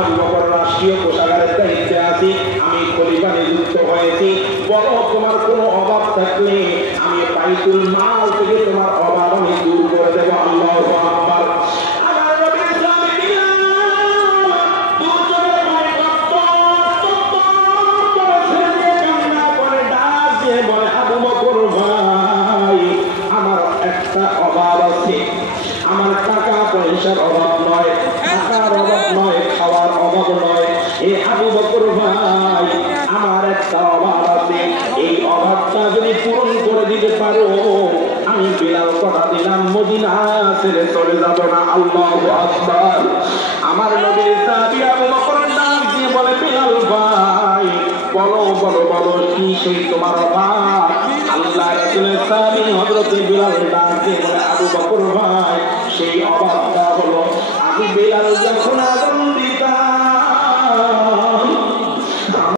আবু বকর রাষ্ট্রীয় কোষাগারের দায়িত্বে আছি, আমি খলিফা নিযুক্ত হয়েছি, বলো তোমার কোনো অভাব থাকলে আমি বাইতুল মাল থেকে তোমার অভাব আমি দূর করে দেবো। আল্লাহু আকবার। আমার নবী ইসলামে আবু বকর ভাই, আমার একটা অভাব আছে, আমার টাকা পয়সার অভাব নয়, টাকার অভাব নয়, খাওয়ার অভাব নয়, এই আবু বকর ভাই আমার একটা অভাব আছে, এই অভাবটা যদি পূরণ করে দিতে পারো আমি বিলাল কথা দিলাম মদিনা ছেড়ে চলে যাব না। আল্লাহু আকবার। আমার নবীর সাহাবী আবু বকর নাম দিয়ে বলে, বিলাল ভাই বলো বলো বলো কি সেই তোমার অভাব? আল্লাহ রাসূলের সাহাবী হযরত বিলাল নাম দিয়ে বলে, আবু বকর ভাই সেই অভাবটা হলো আমি বিলাল যখন